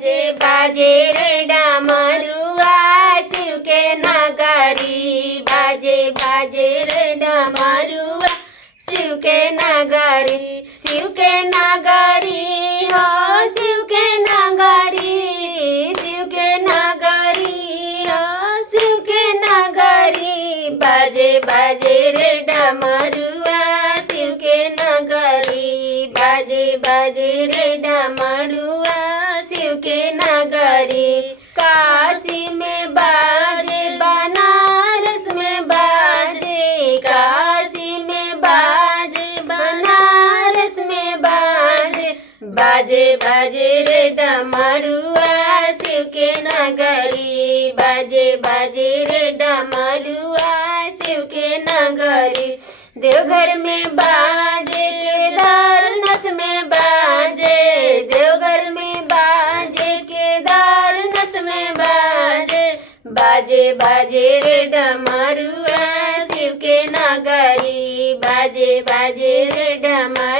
बाजे बाजे रे डमरुआ शिव के नगरी, बाजे बाजे रे डमरुआ शिव के नगरी, शिव के नगरी हो शिव के नगरी, शिव के नगरी हो शिव के नगरी, बाजे बाजे रे डमरुआ शिव के नगरी, बाजे बाजे रे डमरुआ शिव के नगरी। काशी में बाजे बनारस में बाजे, काशी में बाजे बनारस में बाजे, बाजे बाजे रे डमरुआ शिव के नगरी, बाजे बाजे रे डमरुआ शिव के नगरी। देवघर में बाजे केदारनाथ में बाजे, देवघर में बाजे केदारनाथ में बाजे, बाजे बाजे रे डमरुआ शिव के नगरी, बाजे बाजे रे डमरुआ